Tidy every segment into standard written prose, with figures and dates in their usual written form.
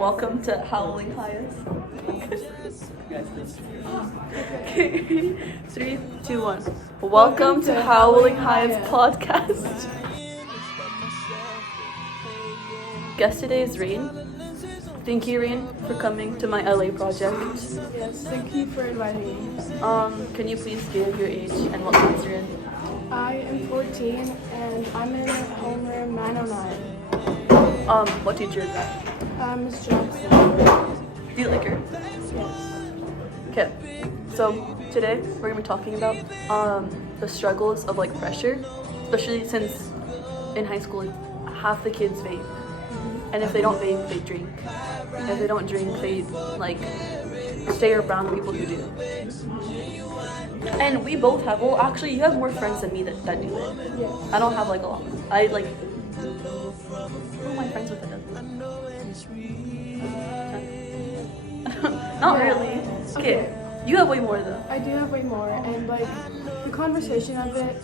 Welcome to Howling Highs. Okay, 3, 2, 1. Welcome to Howling Highs podcast. Guest today is Rain. Thank you, Rain, for coming to my LA project. Yes, thank you for inviting me. Can you please give your age and what class you're in? I am 14 and I'm in homeroom 909. What teacher is that? Miss Jackson. Do you like her? Yes. Okay, so today we're gonna be talking about the struggles of like pressure, especially since in high school half the kids vape, and if they don't vape, they drink. If they don't drink, they like stay around people who do. And we both have. Well, actually, you have more friends than me that do it. Yes. I don't have like a lot. I like. Who am I friends with that does it? Not really. Okay. You have way more though. I do have way more, and like the conversation of it,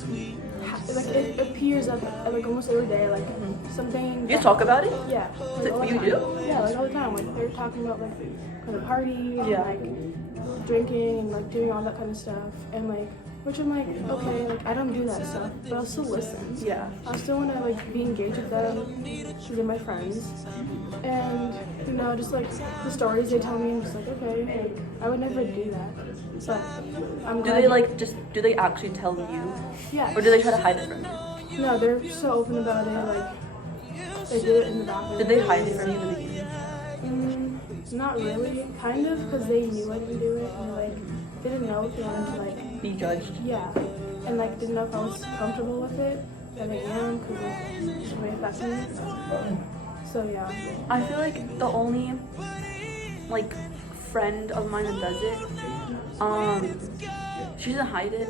like it appears at like almost every day, like something. You talk about it? Yeah. Like, all the You time. do? Yeah, like all the time. Like they're talking about like going to parties, Yeah. and, like drinking and like doing all that kind of stuff, and like. Which I'm like, okay, like I don't do that stuff, but I'll still listen. Yeah. I still want to like be engaged with them because they're my friends, and you know, just like the stories they tell me, I'm just like, okay, like I would never do that. So I'm Do glad. they like just? Do they actually tell you, Yeah. or do they try to hide it from you? No, they're so open about it. Like they do it in the bathroom. Did they hide it from you in the beginning? Not really, kind of, because they knew I didn't do it, and like they didn't know if they wanted to like. Be judged? Yeah, and like didn't know if I was comfortable with it, and I am because it's the way it affects me. So yeah. I feel like the only like friend of mine that does it, she doesn't hide it,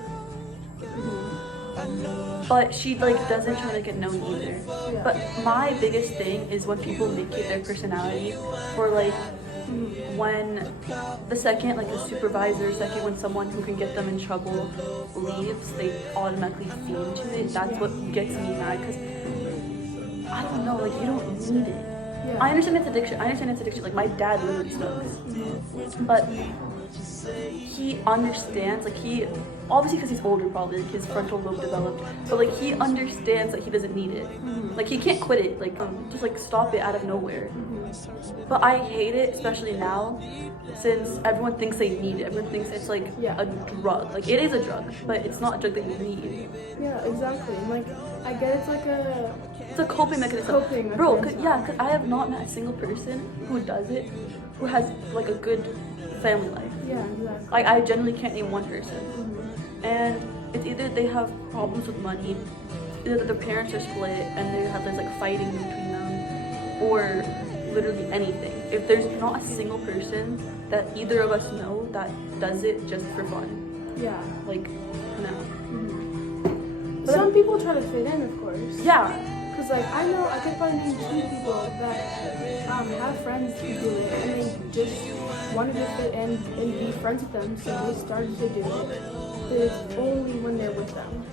but she like doesn't try to get known either. Yeah. But my biggest thing is when people make it their personality, or like when the second like the supervisor, when someone who can get them in trouble leaves, they automatically feed into it. That's what gets me mad, because I don't know, like you don't need it. Yeah. I understand it's addiction. Like my dad literally smokes, but he understands. Like he obviously, because he's older, probably like his frontal lobe developed, but like he understands that he doesn't need it. Like he can't quit it. Like just like stop it out of nowhere. But I hate it, especially now, since everyone thinks they need it. Everyone thinks it's like a drug. Like it is a drug, but it's not a drug that you need. Yeah, exactly. Like I get it's like a. It's a coping mechanism. Bro, cause I have not met a single person who does it who has like a good family life. Yeah, exactly. Like I generally can't name one person. And it's either they have problems with money, either that their parents are split and they have this like fighting between them, or literally anything. If there's not a single person that either of us know that does it just for fun, Yeah. like no. Some people try to fit in, of course. Yeah. Cause like I know I can find two people that have friends who do it, and they just wanted to fit in and be friends with them, so they started to do it. But it's only when they're with them.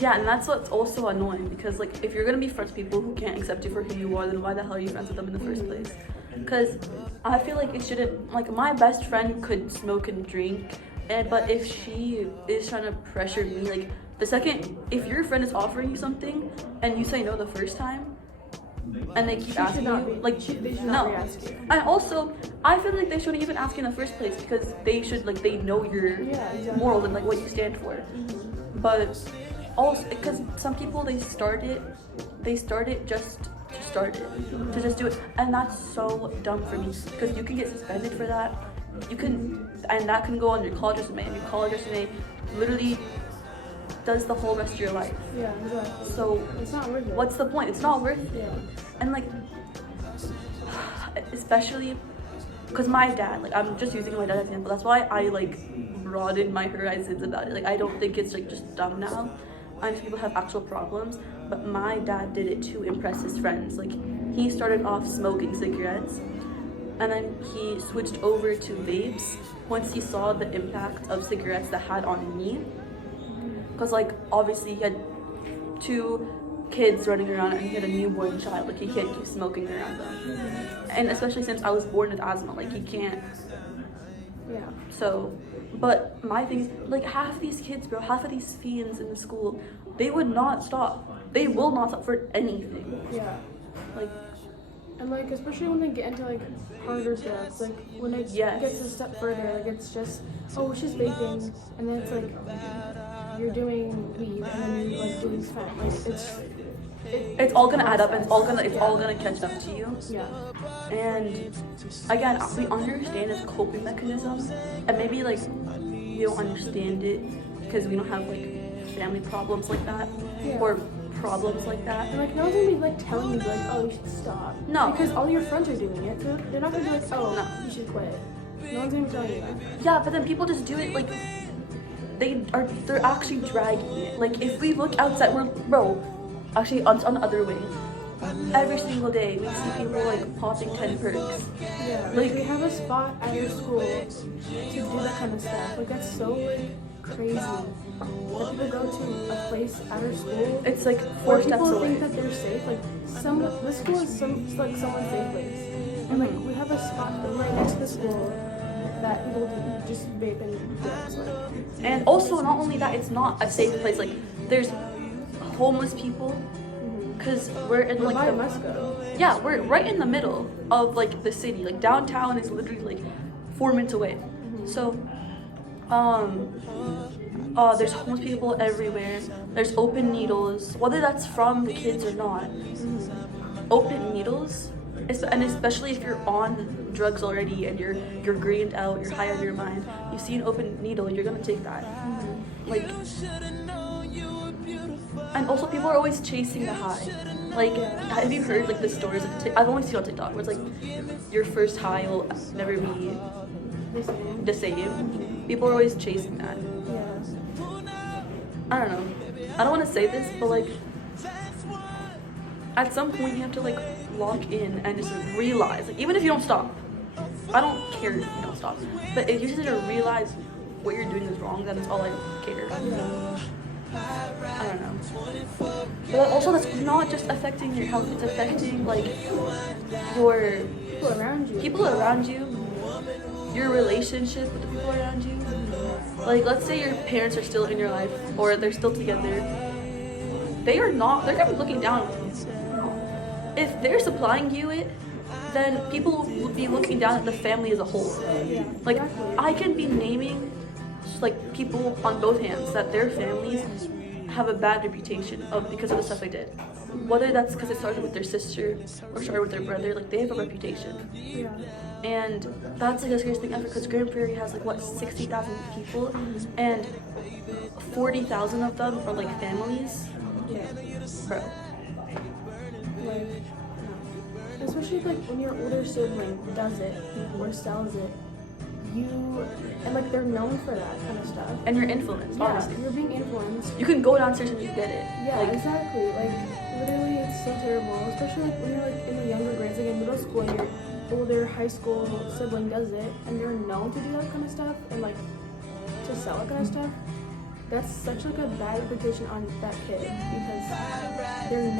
Yeah, and that's what's also annoying, because like if you're gonna be friends with people who can't accept you for who you are, then why the hell are you friends with them in the first place? Because I feel like it shouldn't, like my best friend could smoke and drink, but if she is trying to pressure me, like the second, if your friend is offering you something and you say no the first time, and they keep asking you, like they should no. not re-ask you. And also, I feel like they shouldn't even ask you in the first place, because they should, like, they know your morals and like what you stand for. But also, because some people they start it just to start it, to just do it, and that's so dumb for me, because you can get suspended for that. You can, and that can go on your college resume, and your college resume literally does the whole rest of your life. Yeah, exactly. So It's not worth it. what's the point? It's not worth it. Yeah. And like, especially because my dad, like I'm just using my dad as an example. That's why I like broaden my horizons about it. Like I don't think it's like just dumb now. I understand people have actual problems, but my dad did it to impress his friends. Like he started off smoking cigarettes, and then he switched over to vapes once he saw the impact of cigarettes that had on me. Because like obviously he had two kids running around and he had a newborn child. Like, he can't keep smoking around them. And especially since I was born with asthma, like, he can't. Yeah. So, but my thing is, like, half of these kids, bro, half of these fiends in the school, they would not stop. They will not stop for anything. Yeah. Like, And like, especially when they get into like harder drugs, like when it Yes. gets a step further, like it's just, oh, it's just vaping, and then it's like you're doing weed, and then you're like doing fat. Like it's all gonna add up, and it's all gonna catch up to you. Yeah. And again, we understand it's a coping mechanism, and maybe like we don't understand it because we don't have like family problems like that, Yeah. or problems like that. And like no one's gonna be like telling you like, oh, you should stop. No. Because all your friends are doing it, so they're not gonna be like, oh, No. you should quit. No one's gonna be telling you that. Yeah, but then people just do it like they're actually dragging it. Like, if we look outside, actually on the other wing, every single day we see people like popping 10 perks. Yeah. Like- They have a spot at your school to do that kind of stuff. Like that's so like crazy. That people go to a place at our school It's like where 4 steps people away. think that they're safe. Like the school is like someone's safe place. And like we have a spot right next to the school that people do just vape and drugs. Like And also, not only that, it's not a safe place. Like, there's homeless people, because we're in like Levi the, must go. yeah, we're right in the middle of like the city. Like, downtown is literally like 4 minutes away. So, there's homeless people everywhere. There's open needles, whether that's from the kids or not. Open needles, and especially if you're on drugs already and you're greened out, you're high out of your mind. You see an open needle, you're gonna take that. Like, and also people are always chasing the high. Like, have you heard like the stories? I've only seen on TikTok where it's like your first high will never be the same. People are always chasing that. Yeah. I don't know. I don't want to say this, but like, at some point you have to like lock in and just realize, like, even if you don't stop, I don't care if you don't stop, but if you just need to realize what you're doing is wrong, then it's all I care. I don't know. But also, that's not just affecting your health, it's affecting like your People around you. your relationship with the people around you. Like, let's say your parents are still in your life, or they're still together. They're gonna be looking down on you. If they're supplying you it, then people will be looking down at the family as a whole. Yeah. Like, Exactly. I can be naming like people on both hands that their families have a bad reputation because of the stuff they did. Whether that's because it started with their sister or started with their brother, like, they have a reputation. Yeah. And that's like the scariest thing ever, because Grand Prairie has like what, 60,000 people, and 40,000 of them are like families. Yeah. Bro. Like, especially like when your older sibling does it or sells it, and like they're known for that kind of stuff. And you're influenced, Yeah, honestly. you're being influenced. You can go downstairs and you get it. Yeah, Like, exactly. Like literally, it's so terrible. Especially like when you're like in the younger grades, like in middle school, and your older high school sibling does it, and they're known to do that kind of stuff and like to sell that kind of stuff. That's such like a bad reputation on that kid because their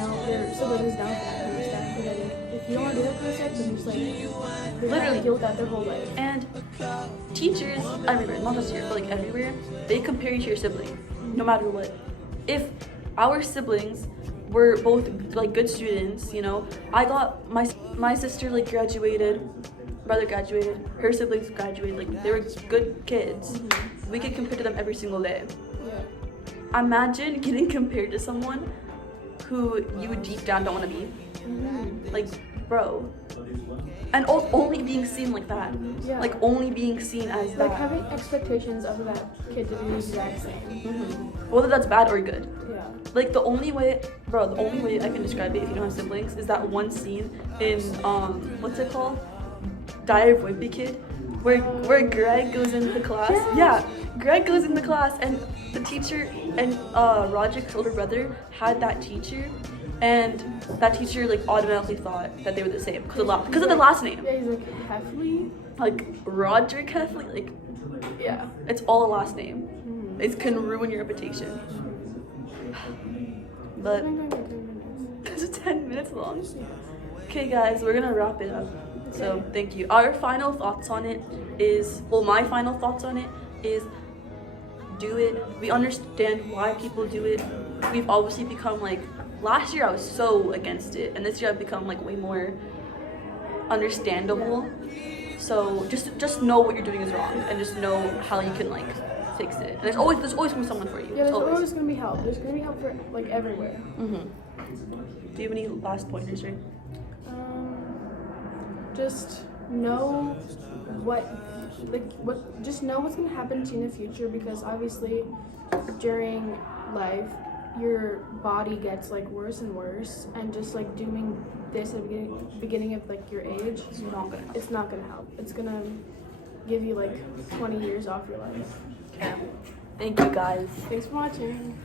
sibling is known for that kind of stuff. And then if you don't want to do that kind of stuff, then just like they have Literally. to deal with that their whole life. and teachers everywhere, not just here, but like everywhere, they compare you to your sibling, no matter what. If our siblings were both like good students, you know, I got my sister like graduated, brother graduated, her siblings graduated, like they were good kids. We could compare to them every single day. Yeah. Imagine getting compared to someone who you deep down don't want to be. Like, bro. And only being seen like that. Yeah. Like, only being seen as that. Like having expectations of that kid to be the exact same. Whether that's bad or good. Yeah. Like, the only way I can describe it if you don't have siblings is that one scene in, what's it called? Diary of a Wimpy Kid, where Greg goes into the class. Yes. Yeah, Greg goes in the class, and the teacher and Roderick's older brother had that teacher, and that teacher like automatically thought that they were the same because of the last name. Yeah, he's like Heffley. Like Roderick Heffley, like Yeah. it's all a last name. It can ruin your reputation. But was 10 minutes long. Okay, guys, we're gonna wrap it up. So thank you. Our final thoughts on it is, well, my final thoughts on it is, do it. We understand why people do it. We've obviously become like, last year I was so against it, and this year I've become like way more understandable. So just know what you're doing is wrong, and just know how you can like fix it. And there's always gonna be someone for you. Yeah, there's always. always gonna be help. There's gonna be help for like everywhere. Do you have any last pointers, right? Just know just know what's gonna happen to you in the future, because obviously during life your body gets like worse and worse, and just like doing this at the beginning of like your age, it's not gonna help. It's gonna give you like 20 years off your life. Okay. Thank you, guys. Thanks for watching.